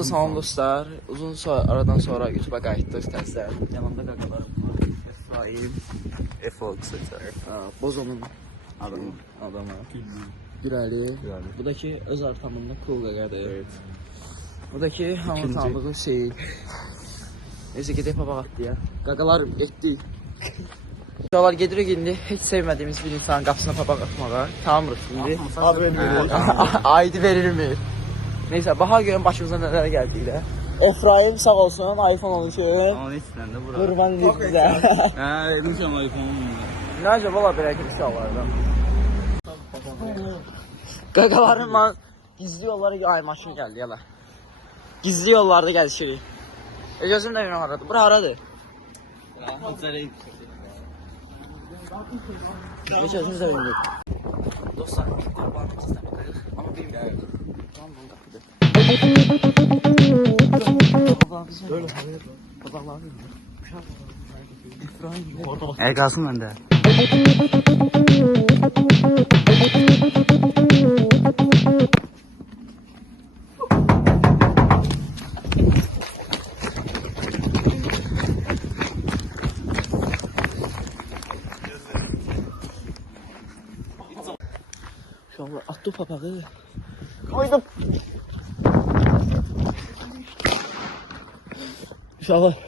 Salam dostlar, aradan sonra YouTube'a qayıtdıq təzə. Yanımda qaqalarım var. İsrail, F-Fox, Bozonun adamı. Gürəli. Bu da ki öz artamında cool qaqadır. Evet. Bu da ki hamı tanıdığı Hüseyin. Neyse gedək papaq atdı ya. Qaqalar getdik. Uşaqlar gedirik indi heç sevmədiyimiz bir insanın qapısına papaq atmağa. Tanımırıq indi. Aydı verilmir. Neyse baha görün başımıza neler geldi de. Efraim sağ olsun iPhone oluşu. Ama içten de bura. Kurban edip bize. Ha, inşallah iPhone'um var. Ne acaba valla belki bir şey alardım. Gagalarım lan gizli yollara ay maşın geldi yala. Gizli yollarda geldi şiri. Gözüm de bir aradı. Bura aradı. Hiç özümüz de bilmiyor. Dostlar ilk kurbanımızda bakarız ama bilmiyorum. Tamam bunu kapıda. Böyle El kalsın bende. Şu an attı papağı. Koydum. Uşaqlar.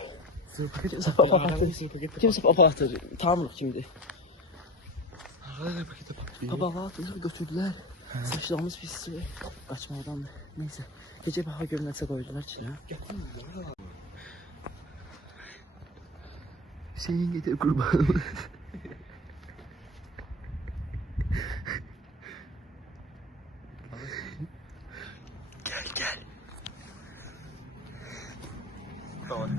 Kimsə papaq atır. Tanımırıq kimdir. Papağı atır, götürdülər. Saçlarımız pisdir. Qaçmaqdandır. Neyse. Gecə baha görünəcə qoydular ki. Hüseyin getir qurbanım. Gel. Tamam.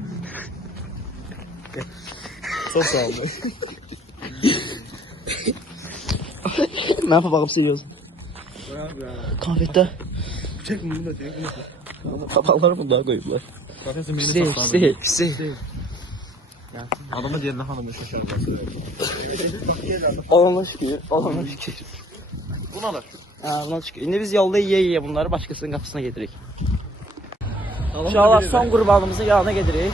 Çok sağ olun. Ben papağım seviyorsun. Kahvette. Çek bunu da çek. Papağanları bundan koyuyorlar. Kafesin Hüseyin. Adamı diğerine hanımı şaşırdı. Allah'a şükür. Bunu alır. Buna şükür. Şimdi biz yolda yiye bunları başkasının kapısına gedirik. Uşaqlar son qurbanımızın yanına gedirik.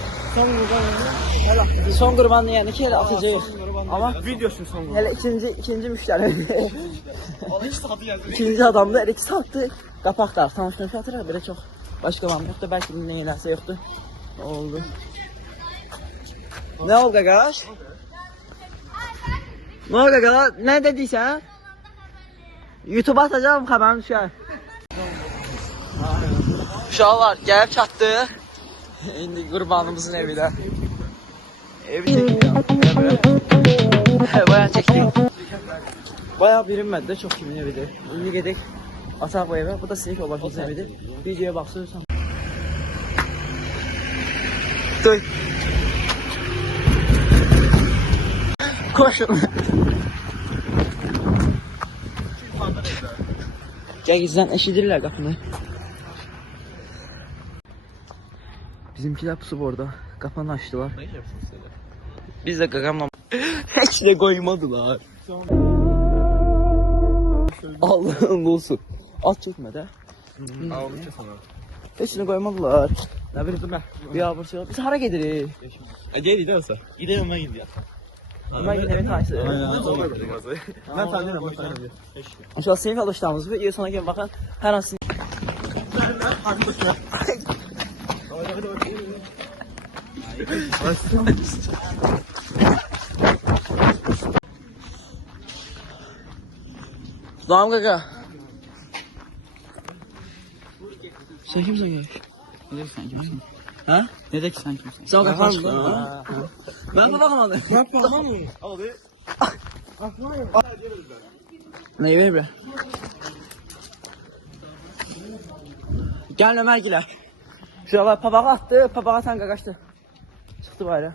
Son qurbanın yəni ki, elə atacağıq. Amma Videosun son bu. hələ ikinci müştəri. İkinci adam da elə 2 saatdır qapaqlar. Tanışmış atırıq, belə çox başqa var yoxdur, bəlkə bir nəsə yoxdur. Oldu. Nə oldu qaqaş? Nə oldu qaqaş? Nə dediysən? YouTube'a atacağım, xəbərim düşər. Uşaqlar gəlib çatdıq. İndi qurbanımızın evinə. Evi çəkdik. Bayağı çəkdik. Bayağı bilinmədi də çox kimin evidir. İndi gedək ataq bu evə. Bu da sinif yoldaşımızın evidir. Videoya baxsınızsan. Duy. Koşun. Gəgizdən eşidirlər qapını. Bizimkiler pusu orada. Kapanı açtılar. Biz de gagamla hiç de koymadılar. Allah'ım olsun. At çökme de. Hiç de koymadılar. Ne bileyim ben. Bir yağmur şey. Biz hara gedirik? Gel de olsa. Gidelim ben gidiyor. Ömer yine evet tanesi. Ben tanıyorum. Şu an senin alıştığımız bir sonra gelin bakın. Her an Lan kaka. Sen kimsin ya? Ne de sen kimsin? Ha? Ne de sen kimsin? Sen kakar mısın? Ben de bakamadım. Tamam mı? Abi. Neyi ver be? Gel Ömer giler. Şuraya papağı attı, papağı atan qaqaşdı. Çıxdı bayra.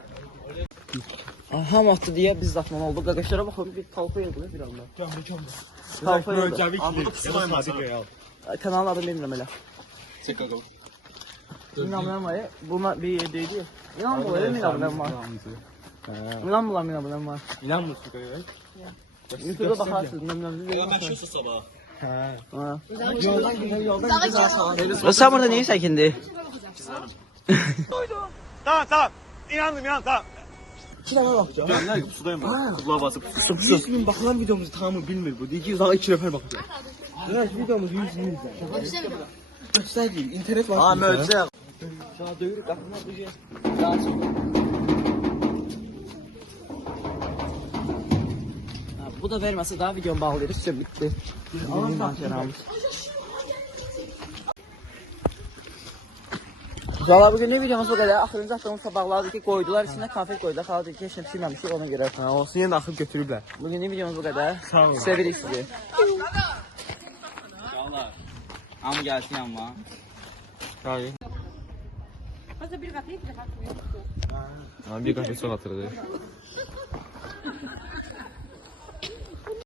Ham attı diye biz atman oldu. Qaqaşlara baxın bir talpa yıldı bir anda. Talpa yıldı. Kanalın adını bilmirəm elə. Çek bakalım. İnanmıram var ya. Buna bir yerdeydi. İnanmıram var. İnanmıram var. İnan mısın kayı? YouTube'da bakarsınız. Ben meşhursa sabah. Ha. Yoldan güzel sağa. Sen burada neyi çəkindi? Tamam. İnandım tamam. İki dəfə baxacaq. Ben ne sudayım bak. Kulağa basıp. 100 bin baxılan videomuzu tamamı bilmir bu. Deyir ki uzağa 2 nəfər baxacaq. Evet videomuz 100 bin izler. Göstər deyil, internet var. Möcüzə. Şuna döyürük qapını duyuyor. Bu da verməsə daha videonu bağlayırıq. Sizə bitti. Bizim macəramız. Valla bugün ne videomuz bu kadar. Axırıncı haftamız sabahlardı ki koydular içine konfet koydular. Xaladı ki heç nə pişirməmişik ona görə. Ha, olsun yenə axıb götürüblər. Bugün ne videomuz bu kadar. Sağ olun. Sevirik sizi. Amma gəlsin amma. Hayır. Bir kahve çok hatırladı.